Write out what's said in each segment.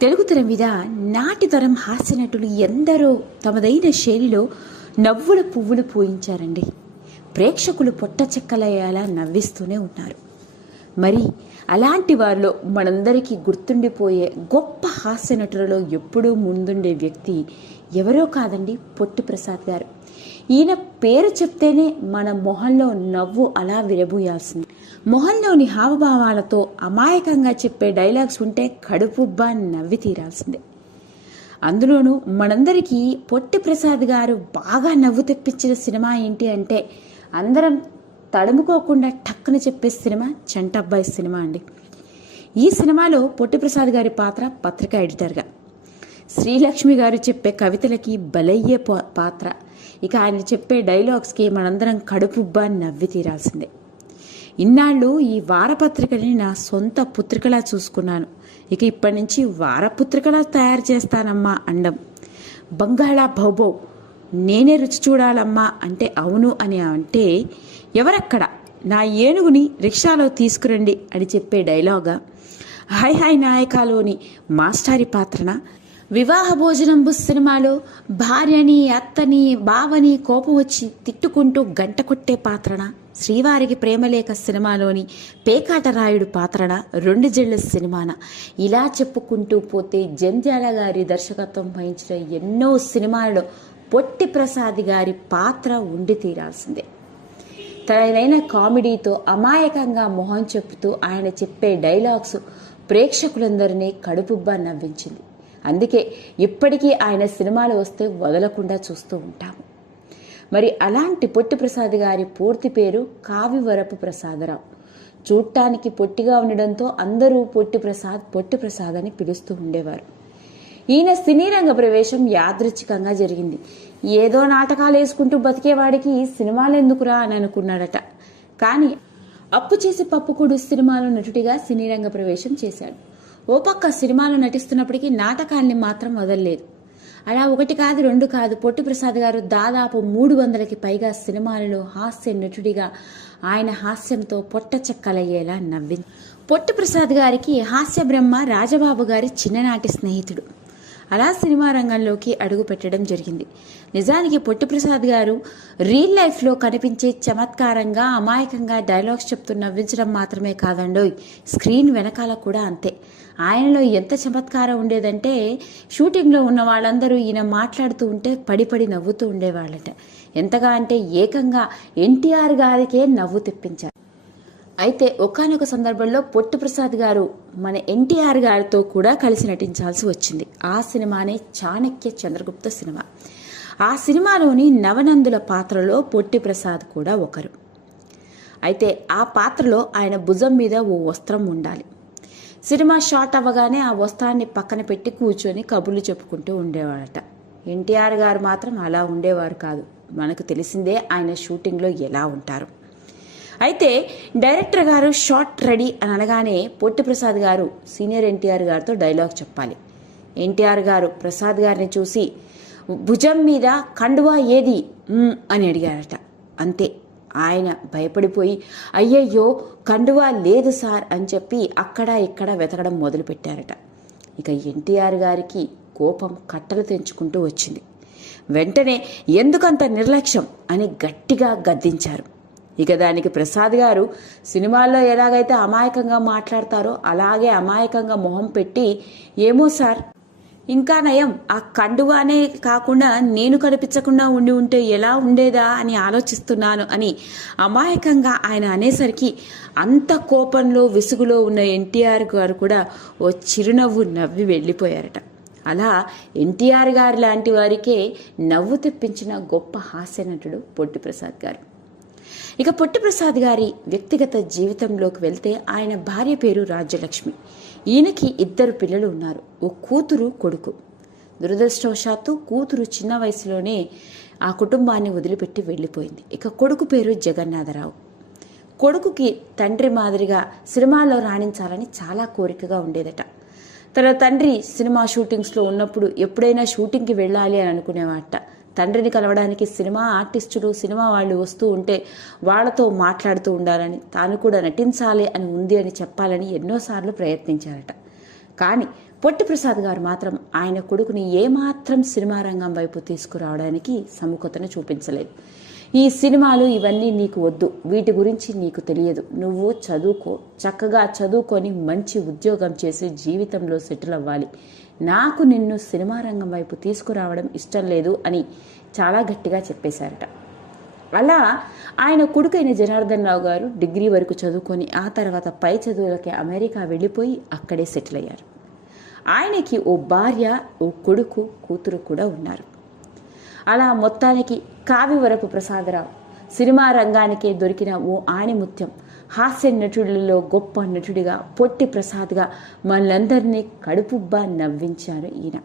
తెలుగు మీద నాటితరం హాస్య నటులు ఎందరో తమదైన శైలిలో నవ్వుల పువ్వులు పూయించారండి. ప్రేక్షకులు పొట్ట చెక్కలయ్యేలా నవ్విస్తూనే ఉన్నారు. మరి అలాంటి వారిలో మనందరికీ గుర్తుండిపోయే గొప్ప హాస్య నటులలో ఎప్పుడూ ముందుండే వ్యక్తి ఎవరో కాదండి పొట్టి ప్రసాద్ గారు. ఈయన పేరు చెప్తేనే మన మొహంలో నవ్వు అలా విరబూయాల్సింది. మొహంలోని హావభావాలతో అమాయకంగా చెప్పే డైలాగ్స్ ఉంటే కడుపుబ్బా నవ్వి తీరాల్సిందే. అందులోనూ మనందరికీ పొట్టి ప్రసాద్ గారు బాగా నవ్వు తెప్పించిన సినిమా ఏంటి అంటే అందరం తడుముకోకుండా టక్కున చెప్పే సినిమా చంటబ్బాయి సినిమా అండి. ఈ సినిమాలో పొట్టి ప్రసాద్ గారి పాత్ర పత్రికా ఎడిటర్గా. శ్రీలక్ష్మి గారు చెప్పే కవితలకి బలయ్యే పాత్ర. ఇక ఆయన చెప్పే డైలాగ్స్కి మనందరం కడుపుబ్బా నవ్వి తీరాల్సిందే. ఇన్నాళ్ళు ఈ వారపత్రికని నా సొంత పుత్రికలా చూసుకున్నాను. ఇక ఇప్పటి నుంచి వారపుత్రికలా తయారు చేస్తానమ్మా అండం. బంగాళా భౌబౌ నేనే రుచి చూడాలమ్మా అంటే అవును అని అంటే ఎవరక్కడ? నా ఏనుగుని రిక్షాలో తీసుకురండి అని చెప్పే డైలాగా హాయ్ హాయ్ నాయకాలోని మాస్టారి పాత్రన? వివాహ భోజనంబు సినిమాలో భార్యని అత్తని బావని కోపం వచ్చి తిట్టుకుంటూ గంట కొట్టే పాత్రన శ్రీవారికి ప్రేమలేఖ సినిమాలోని పేకాటరాయుడు పాత్రన రెండు జళ్ళ సినిమాన. ఇలా చెప్పుకుంటూ పోతే జంధ్యాల గారి దర్శకత్వం వహించిన ఎన్నో సినిమాలలో పొట్టి ప్రసాద్ గారి పాత్ర ఉండి తీరాల్సిందే. తనదైన కామెడీతో అమాయకంగా మొహం చెప్పుతూ ఆయన చెప్పే డైలాగ్స్ ప్రేక్షకులందరినీ కడుపుబ్బా నవ్వించింది. అందుకే ఇప్పటికీ ఆయన సినిమాలు వస్తే వదలకుండా చూస్తూ ఉంటాము. మరి అలాంటి పొట్టి ప్రసాద్ గారి పూర్తి పేరు కావివరపు ప్రసాదరావు. చూడటానికి పొట్టిగా ఉండడంతో అందరూ పొట్టి ప్రసాద్ పొట్టి ప్రసాద్ అని పిలుస్తూ ఉండేవారు. ఈయన సినీ రంగ ప్రవేశం యాదృచ్ఛికంగా జరిగింది. ఏదో నాటకాలు వేసుకుంటూ బతికేవాడికి సినిమాలు ఎందుకురా అని అనుకున్నాడట. కానీ అప్పు చేసి పప్పుకూడు సినిమాలో నటుడిగా సినీ రంగ ప్రవేశం చేశాడు. ఓ పక్క సినిమాలో నటిస్తున్నప్పటికీ నాటకాల్ని మాత్రం వదలలేదు. అలా ఒకటి కాదు రెండు కాదు. పొట్టి ప్రసాద్ గారు దాదాపు మూడు వందలకి పైగా సినిమాలలో హాస్య నటుడిగా ఆయన హాస్యంతో పొట్ట చెక్కలయ్యేలా నవ్వింది. పొట్టి ప్రసాద్ గారికి హాస్య బ్రహ్మ రాజబాబు గారి చిన్ననాటి స్నేహితుడు. అలా సినిమా రంగంలోకి అడుగు పెట్టడం జరిగింది. నిజానికి పొట్టిప్రసాద్ గారు రియల్ లైఫ్లో కనిపించే చమత్కారంగా అమాయకంగా డైలాగ్స్ చెప్తూ నవ్వించడం మాత్రమే కాదండోయ్ స్క్రీన్ వెనకాల కూడా అంతే. ఆయనలో ఎంత చమత్కారం ఉండేదంటే షూటింగ్లో ఉన్న వాళ్ళందరూ ఈయన మాట్లాడుతూ ఉంటే పడిపడి నవ్వుతూ ఉండేవాళ్ళట. ఎంతగా అంటే ఏకంగా ఎన్టీఆర్ గారికే నవ్వు తెప్పించారు. అయితే ఒకానొక సందర్భంలో పొట్టి ప్రసాద్ గారు మన ఎన్టీఆర్ గారితో కూడా కలిసి నటించాల్సి వచ్చింది. ఆ సినిమానే చాణక్య చంద్రగుప్త సినిమా. ఆ సినిమాలోని నవనందుల పాత్రలో పొట్టి ప్రసాద్ కూడా ఒకరు. అయితే ఆ పాత్రలో ఆయన భుజం మీద ఓ వస్త్రం ఉండాలి. సినిమా షార్ట్ అవ్వగానే ఆ వస్త్రాన్ని పక్కన పెట్టి కూర్చొని కబుర్లు చెప్పుకుంటూ ఉండేవాడట. ఎన్టీఆర్ గారు మాత్రం అలా ఉండేవారు కాదు. మనకు తెలిసిందే ఆయన షూటింగ్లో ఎలా ఉంటారు. అయితే డైరెక్టర్ గారు షార్ట్ రెడీ అని అనగానే పొట్టి ప్రసాద్ గారు సీనియర్ ఎన్టీఆర్ గారితో డైలాగ్ చెప్పాలి. ఎన్టీఆర్ గారు ప్రసాద్ గారిని చూసి భుజం మీద కండువా ఏది? అని అడిగారట. అంతే. ఆయన భయపడిపోయి అయ్యయ్యో కండువా లేదు సార్ అని చెప్పి అక్కడ ఇక్కడ వెతకడం మొదలుపెట్టారట. ఇక ఎన్టీఆర్ గారికి కోపం కట్టలు తెంచుకుంటూ వచ్చింది. వెంటనే ఎందుకంత నిర్లక్ష్యం? అని గట్టిగా గద్దించారు. ఇక దానికి ప్రసాద్ గారు సినిమాల్లో ఎలాగైతే అమాయకంగా మాట్లాడతారో అలాగే అమాయకంగా మొహం పెట్టి ఏమో సార్ ఇంకా నయం ఆ కండువానే కాకుండా నేను కనిపించకుండా ఉండి ఉంటే ఎలా ఉండేదా అని ఆలోచిస్తున్నాను అని అమాయకంగా ఆయన అనేసరికి అంత కోపంలో విసుగులో ఉన్న ఎన్టీఆర్ గారు కూడా ఓ చిరునవ్వు నవ్వి వెళ్ళిపోయారట. అలా ఎన్టీఆర్ గారు లాంటి వారికే నవ్వు తెప్పించిన గొప్ప హాస్య నటుడు పొట్టి ప్రసాద్ గారు. ఇక పొట్టిప్రసాద్ గారి వ్యక్తిగత జీవితంలోకి వెళ్తే ఆయన భార్య పేరు రాజ్యలక్ష్మి. ఈయనకి ఇద్దరు పిల్లలు ఉన్నారు. ఓ కూతురు కొడుకు. దురదృష్టవశాత్తు కూతురు చిన్న వయసులోనే ఆ కుటుంబాన్ని వదిలిపెట్టి వెళ్ళిపోయింది. ఇక కొడుకు పేరు జగన్నాథరావు. కొడుకుకి తండ్రి మాదిరిగా సినిమాల్లో రాణించాలని చాలా కోరికగా ఉండేదట. తన తండ్రి సినిమా షూటింగ్స్లో ఉన్నప్పుడు ఎప్పుడైనా షూటింగ్కి వెళ్ళాలి అని అనుకునేవాట. తండ్రిని కలవడానికి సినిమా ఆర్టిస్టులు సినిమా వాళ్ళు వస్తూ ఉంటే వాళ్ళతో మాట్లాడుతూ ఉండాలని తాను కూడా నటించాలి అని ఉంది అని చెప్పాలని ఎన్నోసార్లు ప్రయత్నించారట. కానీ పొట్టి ప్రసాద్ గారు మాత్రం ఆయన కొడుకుని ఏమాత్రం సినిమా రంగం వైపు తీసుకురావడానికి సముఖతను చూపించలేదు. ఈ సినిమాలు ఇవన్నీ నీకు వద్దు వీటి గురించి నీకు తెలియదు. నువ్వు చదువుకో చక్కగా చదువుకొని మంచి ఉద్యోగం చేసి జీవితంలో సెటిల్ అవ్వాలి. నాకు నిన్ను సినిమా రంగం వైపు తీసుకురావడం ఇష్టం లేదు అని చాలా గట్టిగా చెప్పేశారట. అలా ఆయన కొడుకైన జనార్దన్ రావు గారు డిగ్రీ వరకు చదువుకొని ఆ తర్వాత పై చదువులకి అమెరికా వెళ్ళిపోయి అక్కడే సెటిల్ అయ్యారు. ఆయనకి ఓ భార్య ఓ కొడుకు కూతురు కూడా ఉన్నారు. అలా మొత్తానికి కావివరపు ప్రసాదరావు సినిమా రంగానికే దొరికిన ఓ ఆణిముత్యం హాస్య నటుడిలో గొప్ప నటుడిగా పొట్టి ప్రసాద్గా మనందరినీ కడుపుబ్బా నవ్వించారు ఈయన.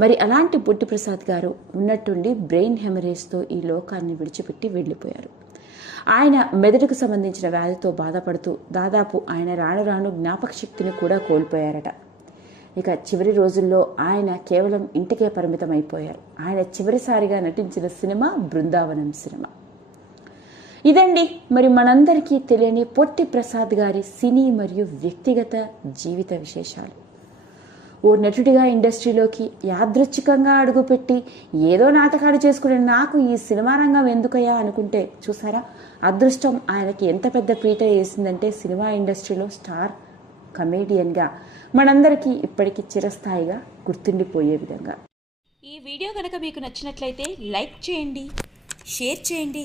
మరి అలాంటి పొట్టి ప్రసాద్ గారు ఉన్నట్టుండి బ్రెయిన్ హెమరేజ్తో ఈ లోకాన్ని విడిచిపెట్టి వెళ్ళిపోయారు. ఆయన మెదడుకు సంబంధించిన వ్యాధితో బాధపడుతూ దాదాపు ఆయన రాను రాను జ్ఞాపక శక్తిని కూడా కోల్పోయారట. ఇక చివరి రోజుల్లో ఆయన కేవలం ఇంటికే పరిమితం అయిపోయారు ఆయన చివరిసారిగా నటించిన సినిమా బృందావనం సినిమా. ఇదండి మరి మనందరికీ తెలియని పొట్టి ప్రసాద్ గారి సినీ మరియు వ్యక్తిగత జీవిత విశేషాలు. ఓ నటుడిగా ఇండస్ట్రీలోకి యాదృచ్ఛికంగా అడుగుపెట్టి ఏదో నాటకాలు చేసుకునే నాకు ఈ సినిమా రంగం ఎందుకయ్యా అనుకుంటే చూసారా? అదృష్టం ఆయనకి ఎంత పెద్ద పీట వేసిందంటే సినిమా ఇండస్ట్రీలో స్టార్ కమేడియన్గా మనందరికీ ఇప్పటికీ చిరస్థాయిగా గుర్తుండిపోయే విధంగా. ఈ వీడియో కనుక మీకు నచ్చినట్లయితే లైక్ చేయండి షేర్ చేయండి